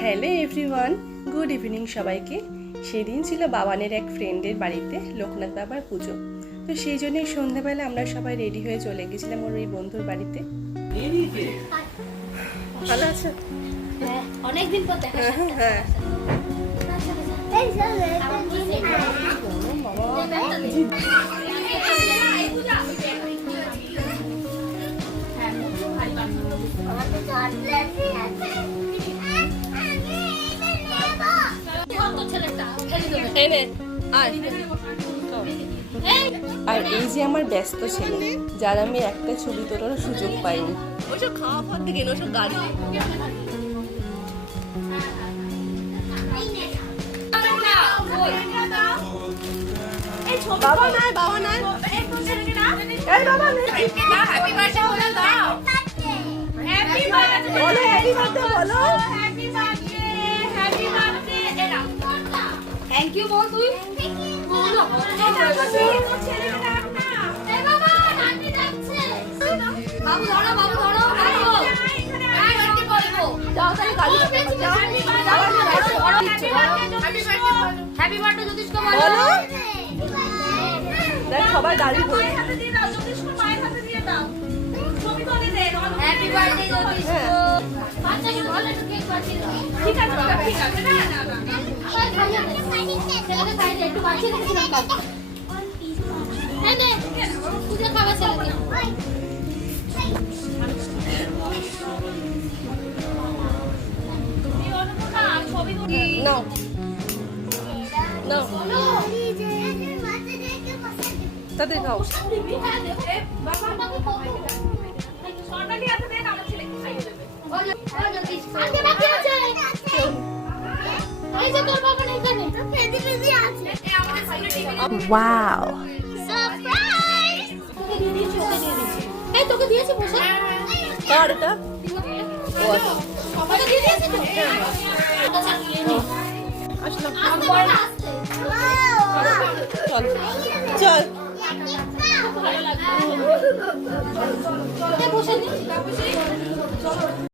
Hello everyone, good evening সবাইকে। সেদিন ছিল বাবানের এক ফ্রেন্ডের বাড়িতে লোকনাথ বাবার পুজো। তো সেই জন্যই সন্ধ্যাবেলা আমরা সবাই রেডি হয়ে চলে গেছিলাম ওর ওই বন্ধুর বাড়িতে। ভালো আছে? অনেকদিন পর দেখা। হ্যাঁ। আর এই যে আমার ব্যস্ত ছেলে, যার আমি একটা ছবি তোলার সুযোগ পাইনি। ওসব খাওয়া পর থেকে ওসব গাড়ি বাবা নাই, বাবা নাই, এই বাবা নাই। হ্যাপি বার্থডে বলে দাও। হ্যাপি বার্থডে বলো, হ্যাপি বার্থডে বলো। Happy birthday, happy birthday. এরা থ্যাংক ইউ বল তুই। বলো ছেলেকে ডাক না। এই বাবা নানি ডাকছে। বাবু ধরো, বাবু ধরো। হ্যাপি বার্থডে বলবো। যাও তাহলে গাড়ি যাও। হ্যাপি বার্থডে, হ্যাপি বার্থডে জ্যোতিষকে বলো। দেখ সবাই দাঁড়িয়ে বলে হাতে দিয়ে দাও, জ্যোতিষকে মায়ের হাতে দিয়ে দাও। ছবি তুলে দে। হ্যাপি বার্থডে জ্যোতিষ। বাচ্চাকে বলে একটু কেক কাটিয়ে দাও। ঠিক আছে, ঠিক আছে। না না না, সবাই খাইয়ে দে। ছেলেকে খাইয়ে দে, একটু বাঁচিয়ে রেখেছিলাম কাল। এই নে পূজা খাওয়া ছেলেকে। এই অনুপমা ছবি তুলে নাও নাও। তাদের খাও। ওয়াও, এই তোকে দিয়েছি বসে। আর এটা সবাইকে দিয়ে দিয়েছি তো। আসলাম, চল চল। ভালো লাগবে বসে